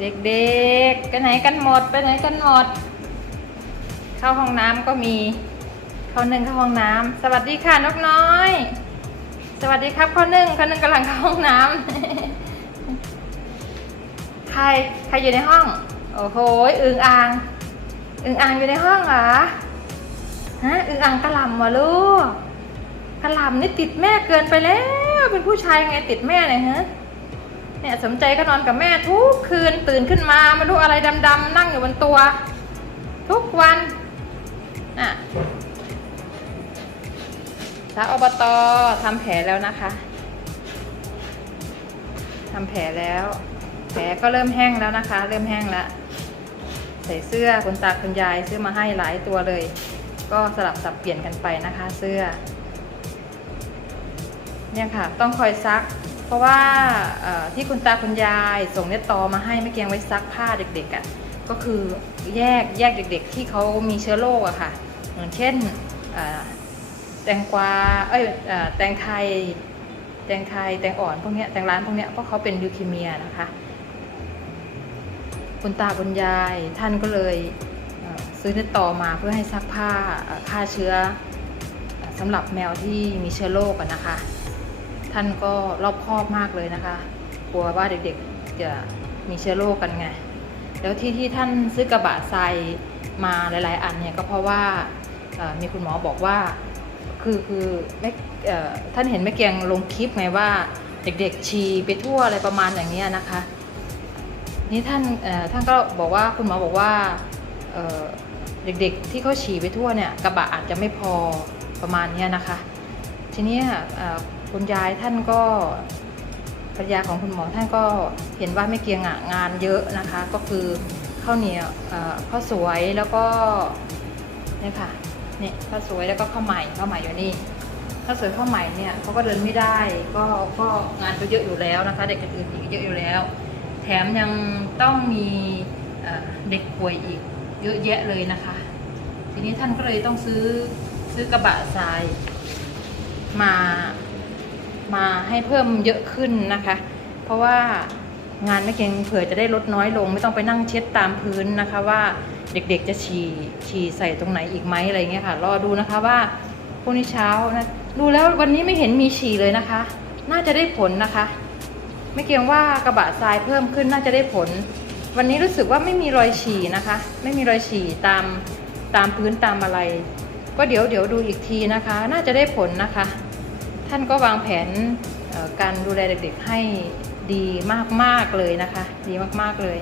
เด็กๆ ไปไหนกันหมด ไปไหนกันหมด เข้าห้องน้ำก็มีข้อหนึ่งเข้าห้องน้ำ สวัสดีค่ะนกน้อย สวัสดีครับข้อหนึ่งข้อหนึ่งกำลังเข้าห้องน้ำ ใครใครอยู่ในห้อง โอ้โหอึงอ่าง อึงอ่างอยู่ในห้องเหรอ ฮะอึงอ่างกระหล่ำวะลูกกระหล่ำนี่ติดแม่เกินไปแล้ว เป็นผู้ชายไงติดแม่เนี่ยฮะ เนี่ยสมใจก็นอนกับแม่ทุกคืนตื่นขึ้นมาไม่รู้อะไรดำๆนั่งอยู่บนตัว ทุกวันอะสาวอบตอทำแผลแล้วนะคะทำแผลแล้ว แผลก็เริ่มแห้งแล้วนะคะ เริ่มแห้งแล้ว ใส่เสื้อคุณตาคุณยายซื้อมาให้หลายตัวเลย ก็สลับสับเปลี่ยนกันไปนะคะ เสื้อ เนี่ยค่ะ ต้องคอยซัก เพราะว่าที่คุณตาคุณยายส่งเน็ตตอมาให้ไม่เกียงไว้ซักผ้าเด็กๆอะ่ะก็คือแยกแยกเด็ก ๆ ที่เขามีเชื้อโรคอะค่ะอย่างเช่นแตงกวาเอ้ยอแตงไทยแตงไทยแตงอ่อนพวกนี้แตงร้านพวกนี้เพราะเขาเป็นลิวคีเมียนะคะ คุณตาคุณยายท่านก็เลยซื้อเน็ตต่อมาเพื่อให้ซักผ้าฆ่าเชื้อเอ่อสำหรับแมวที่มีเชื้อโรคอะนะคะ ท่านก็รอบคอบมากเลยนะคะ กลัวว่าเด็กๆจะมีเชื้อโรคกันไง แล้วที่ที่ท่านซื้อกระบะทรายมาหลาย ๆ อันเนี่ยก็เพราะว่ามีคุณหมอบอกว่าคือคือไม่ท่านเห็นแม่เกียงลงคลิปไงว่าเด็กๆฉี่ไปทั่วอะไรประมาณอย่างนี้นะคะ นี่ท่านท่านก็บอกว่าคุณหมอบอกว่าเด็กๆที่เขาฉี่ไปทั่วเนี่ยกระบะอาจจะไม่พอประมาณนี้นะคะ ทีนี้ คุณยายท่านก็ภรรยาของคุณหมอท่านก็เห็นว่าไม่เกียงงานเยอะนะคะ ก็คือข้าวเหนียวข้าวสวยแล้วก็เนี่ยค่ะนี่ข้าวสวยแล้วก็ข้าวใหม่ข้าวใหม่อยู่นี่ข้าวสวยข้าวใหม่เนี่ยเขาก็เดินไม่ได้ ก็ก็งานก็เยอะอยู่แล้วนะคะ เด็กอื่นอีกเยอะอยู่แล้ว แถมยังต้องมีเอ่อเด็กป่วยอีกเยอะแยะเลยนะคะ ทีนี้ท่านก็เลยต้องซื้อซื้อกระบะทรายมา มาให้เพิ่มเยอะขึ้นนะคะ เพราะว่างานไม่เก่งเผื่อจะได้ลดน้อยลง ไม่ต้องไปนั่งเช็ดตามพื้นนะคะว่าเด็กๆจะฉี่ฉี่ใส่ตรงไหนอีกไหมอะไรเงี้ยค่ะ รอดูนะคะว่าพรุ่งนี้เช้านะดูแล้ววันนี้ไม่เห็นมีฉี่เลยนะคะ น่าจะได้ผลนะคะ ไม่เกียงว่ากระบะทรายเพิ่มขึ้นน่าจะได้ผล วันนี้รู้สึกว่าไม่มีรอยฉี่นะคะ ไม่มีรอยฉี่ตามตามพื้นตามอะไร ก็เดี๋ยวเดี๋ยวดูอีกทีนะคะ น่าจะได้ผลนะคะ ท่านก็วางแผนการดูแลเด็กๆให้ดีมากๆเลยนะคะ ดีมากๆเลย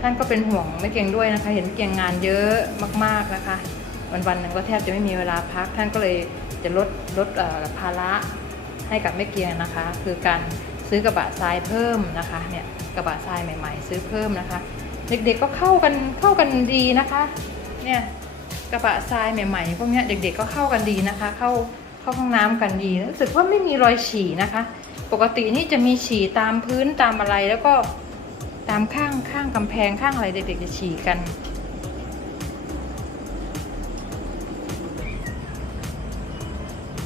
ท่านก็เป็นห่วงไม่เกียงด้วยนะคะ เห็นไม่เกียงงานเยอะมากๆนะคะ วันๆหนึ่งก็แทบจะไม่มีเวลาพัก ท่านก็เลยจะลดลดภาระให้กับแม่เกียงนะคะ คือการซื้อกระบะทรายเพิ่มนะคะเนี่ยกระบะทรายใหม่ ๆ ซื้อเพิ่มนะคะ เด็กๆก็เข้ากันเข้ากันดีนะคะ เนี่ยกระบะทรายใหม่ ๆ พวกนี้เด็กๆก็เข้ากันดีนะคะ เข้า เข้าห้องน้ำกันดี รู้สึกว่าไม่มีรอยฉี่นะคะ ปกตินี่จะมีฉี่ตามพื้นตามอะไรแล้วก็ตามข้างข้างกำแพงข้างอะไรเด็กๆจะฉี่กัน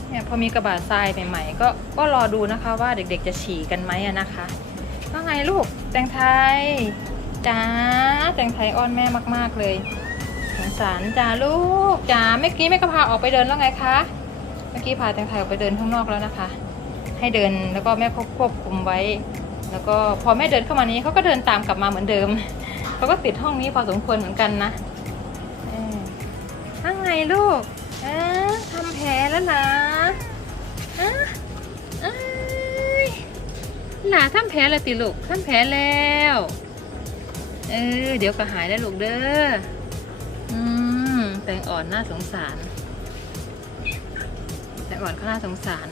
เนี่ยพอมีกระบะทรายใหม่ๆก็ก็รอดูนะคะว่าเด็กๆจะฉี่กันไหมอะนะคะว่าไงลูกแตงไทยจ้าแตงไทยอ้อนแม่มาก ๆเลยสงสารจ้าลูกจ้าเมื่อกี้แม่ก็พาออกไปเดินแล้วไงคะ มื่อกี้พาแตงไทยออกไปเดินข้างนอกแล้วนะคะ ให้เดินแล้วก็แม่ควบคุมไว้ แล้วก็พอแม่เดินเข้ามานี้เขาก็เดินตามกลับมาเหมือนเดิมเขาก็ติดห้องนี้พอสมควรเหมือนกันนะว่าไงลูกอทำแผลแล้วนะอะเอ้ยหลาทำแผลแล้วติลูกทำแผลแล้ว เออ เดี๋ยวก็หายแล้วลูกเด้อ อืม แตงอ่อนน่าสงสาร อ่อนเขาน่าสงสาร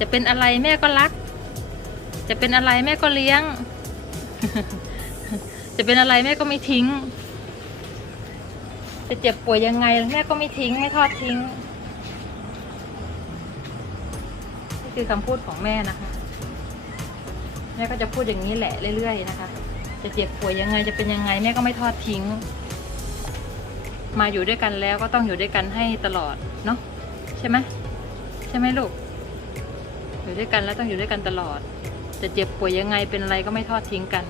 จะเป็นอะไรแม่ก็รัก จะเป็นอะไรแม่ก็เลี้ยง จะเป็นอะไรแม่ก็ไม่ทิ้ง จะเจ็บป่วยยังไงแม่ก็ไม่ทิ้งไม่ทอดทิ้งนี่คือคำพูดของแม่นะคะแม่ก็จะพูดอย่างนี้แหละเรื่อยๆนะคะ จะเจ็บป่วยยังไงจะเป็นยังไงแม่ก็ไม่ทอดทิ้ง มาอยู่ด้วยกันแล้วก็ต้องอยู่ด้วยกันให้ตลอดเนาะใช่ไหมใช่ไหมลูก อยู่ด้วยกันแล้วต้องอยู่ด้วยกันตลอด จะเจ็บป่วยยังไงเป็นอะไรก็ไม่ทอดทิ้งกัน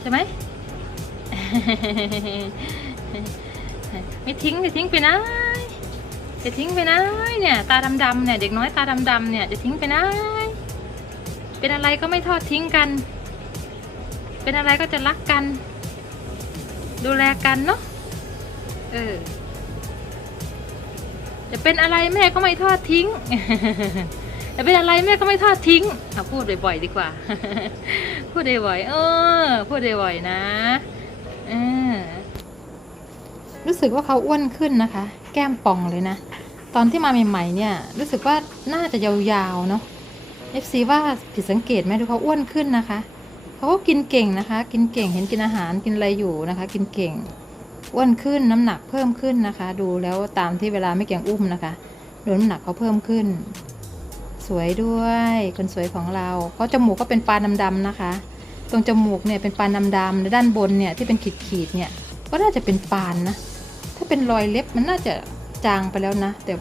ใช่ไหมไม่ทิ้งไม่ทิ้งไปไหนจะทิ้งไปไหนเนี่ย ตาดำๆเนี่ย เด็กน้อยตาดำๆเนี่ยจะทิ้งไปไหน เป็นอะไรก็ไม่ทอดทิ้งกัน เป็นอะไรก็จะรักกัน ดูแลกันเนาะเออจะเป็นอะไรแม่ก็ไม่ทอดทิ้งจะเป็นอะไรแม่ก็ไม่ทอดทิ้งเอาพูดบ่อยๆดีกว่า พูดบ่อยๆเออ พูดบ่อยๆนะเออรู้สึกว่าเขาอ้วนขึ้นนะคะ แก้มป่องเลยนะ ตอนที่มาใหม่ๆเนี่ย รู้สึกว่าน่าจะยาวๆเนาะ FC ว่าผิดสังเกตไหมดูเขาอ้วนขึ้นนะคะ เขาก็กินเก่งนะคะ กินเก่งเห็นกินอาหารกินอะไรอยู่นะคะ กินเก่ง อ้วนขึ้นน้ำหนักเพิ่มขึ้นนะคะ ดูแล้วตามที่เวลาไม่เก่งอุ้มนะคะดูน้ำหนักเขาเพิ่มขึ้น สวยด้วยคนสวยของเราเขาจมูกก็เป็นปลาดำๆนะคะ ตรงจมูกเนี่ยเป็นปลาดำๆและด้านบนเนี่ยที่เป็นขีดๆเนี่ยก็น่าจะเป็นปานนะ ถ้าเป็นรอยเล็บมันน่าจะจางไปแล้วนะ แต่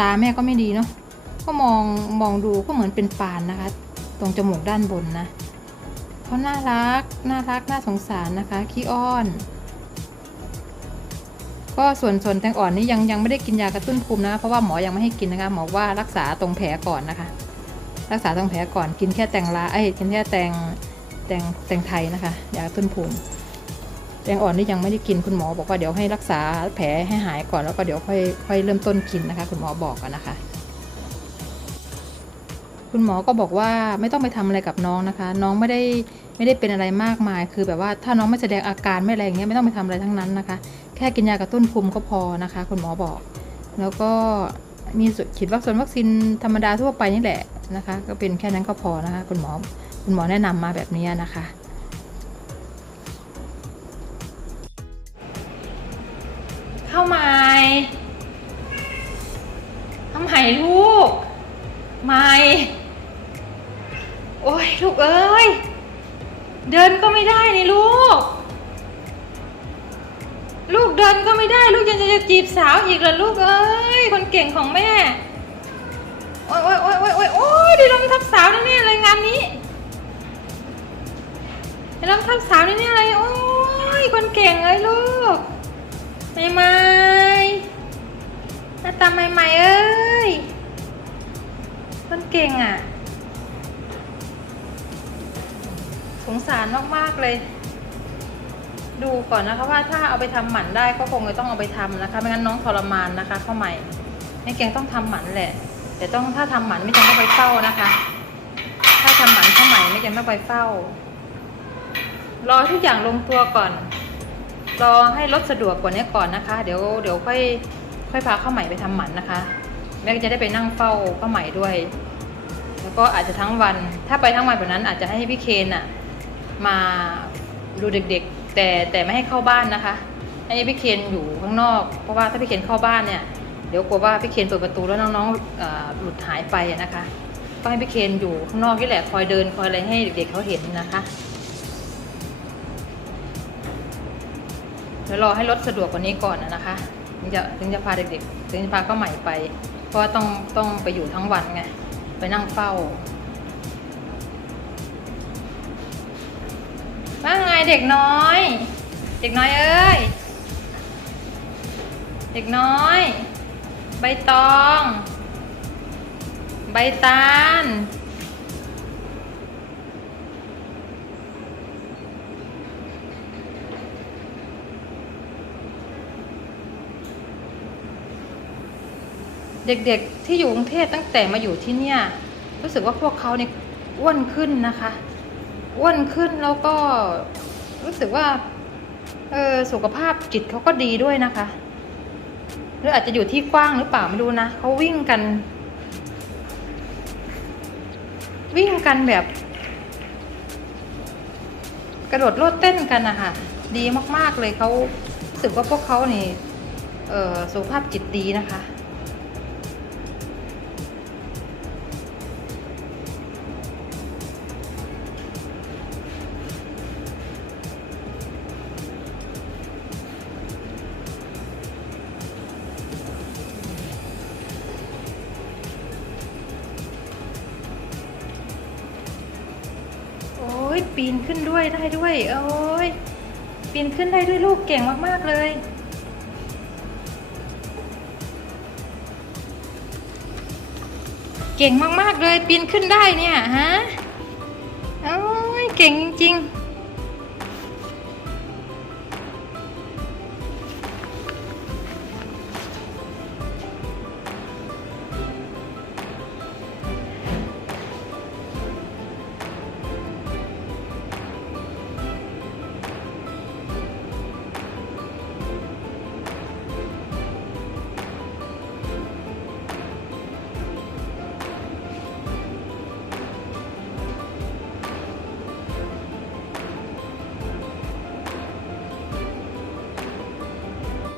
ตาแม่ก็ไม่ดีเนาะ ก็มองมองดูก็เหมือนเป็นปานนะคะ ตรงจมูกด้านบนนะเขาน่ารักน่ารักน่าสงสารนะคะขี้อ้อน ก็ส่วนส่วนแตงอ่อนนี่ยังยังไม่ได้กินยากระตุ้นภูมินะเพราะว่าหมอยังไม่ให้กินนะคะหมอว่ารักษาตรงแผลก่อนนะคะ รักษาตรงแผลก่อนกินแค่แตงลาเอ้ยกินแค่แตงแตงแตงไทยนะคะยากระตุ้นภูมิแตงอ่อนนี่ยังไม่ได้กินคุณหมอบอกว่าเดี๋ยวให้รักษาแผลให้หายก่อนแล้วก็เดี๋ยวค่อยค่อยเริ่มต้นกินนะคะ คุณหมอบอกกันนะคะ คุณหมอก็บอกว่าไม่ต้องไปทำอะไรกับน้องนะคะ น้องไม่ได้ไม่ได้เป็นอะไรมากมาย คือแบบว่าถ้าน้องไม่แสดงอาการไม่อะไรอย่างเงี้ยไม่ต้องไปทำอะไรทั้งนั้นนะคะ แค่กินยากระตุ้นภูมิก็พอนะคะ คุณหมอบอก แล้วก็มีฉีดวัคซีนวัคซีนธรรมดาทั่วไปนี่แหละนะคะ ก็เป็นแค่นั้นก็พอนะคะ คุณหมอคุณหมอแนะนำมาแบบนี้นะคะเข้าม่เข้าใหม่ลูกใหม่ อ้ยลูกเอ้ย เดินก็ไม่ได้นี่ลูก ลูกเดินก็ไม่ได้ ลูกยังจะจีบสาวอีกเหรอลูกเอ้ย คนเก่งของแม่ โอ้ยโอ้ยโอ้ยโอ้ยโอ้ยโอ้ยดีล้มทับสาวแน่ๆเลยงานนี้ดีล้มทับสาวแน่ๆเลยโอ้ยคนเก่งเลยลูกใหม่ใหม่หน้าตาใหม่ใหม่ๆเอ้ยคนเก่งอะ สงสารมากๆเลย ดูก่อนนะคะว่าถ้าเอาไปทำหมันได้ก็คงจะต้องเอาไปทำนะคะไม่งั้นน้องทรมานนะคะ เข้าใหม่ไม่เก่งต้องทำหมันแหละ แต่ต้องถ้าทำหมันไม่จำต้องไปเฝ้านะคะ ถ้าทำหมันเข้าใหม่ไม่จำต้องไปเฝ้า รอทุกอย่างลงตัวก่อนรอให้รถสะดวกกว่านี้ก่อนนะคะ เดี๋ยวเดี๋ยวค่อยค่อยพาเข้าใหม่ไปทำหมันนะคะแม่ก็จะได้ไปนั่งเฝ้าเข้าใหม่ด้วย แล้วก็อาจจะทั้งวัน ถ้าไปทั้งวันแบบนั้นอาจจะให้พี่เคนน่ะ มาดูเด็กๆ แต่แต่ไม่ให้เข้าบ้านนะคะให้พี่เคนอยู่ข้างนอก เพราะว่าถ้าพี่เคนเข้าบ้านเนี่ยเดี๋ยวกลัวว่าพี่เคนเปิดประตูแล้วน้องๆหลุดหายไปนะคะต้องให้พี่เคนอยู่ข้างนอกนี่แหละคอยเดินคอยอะไรให้เด็กๆเขาเห็นนะคะเดี๋ยวรอให้รถสะดวกกว่านี้ก่อนนะคะถึงจะถึงจะพาเด็กๆถึงจะพาเขาใหม่ไป เพราะว่าต้องต้องไปอยู่ทั้งวันไงไปนั่งเฝ้า ไงเด็กน้อย เด็กน้อยเอ้ย เด็กน้อย ใบตอง ใบตาล เด็กๆที่อยู่กรุงเทพตั้งแต่มาอยู่ที่เนี่ย รู้สึกว่าพวกเขาเนี่ยอ้วนขึ้นนะคะ อ้วนขึ้นแล้วก็รู้สึกว่าเออสุขภาพจิตเขาก็ดีด้วยนะคะ หรืออาจจะอยู่ที่กว้างหรือเปล่าไม่รู้นะเขาวิ่งกัน วิ่งกันแบบ กระโดดโลดเต้นกันนะคะดีมากๆเลยเขารู้สึกว่าพวกเขานี่เออสุขภาพจิตดีนะคะ ยปีนขึ้นด้วยได้ด้วย โอ้ยปีนขึ้นได้ด้วยลูกเก่งมากๆเลยเก่งมาก ๆ เลยปีนขึ้นได้เนี่ยฮะ โอ้ย เก่งจริงๆ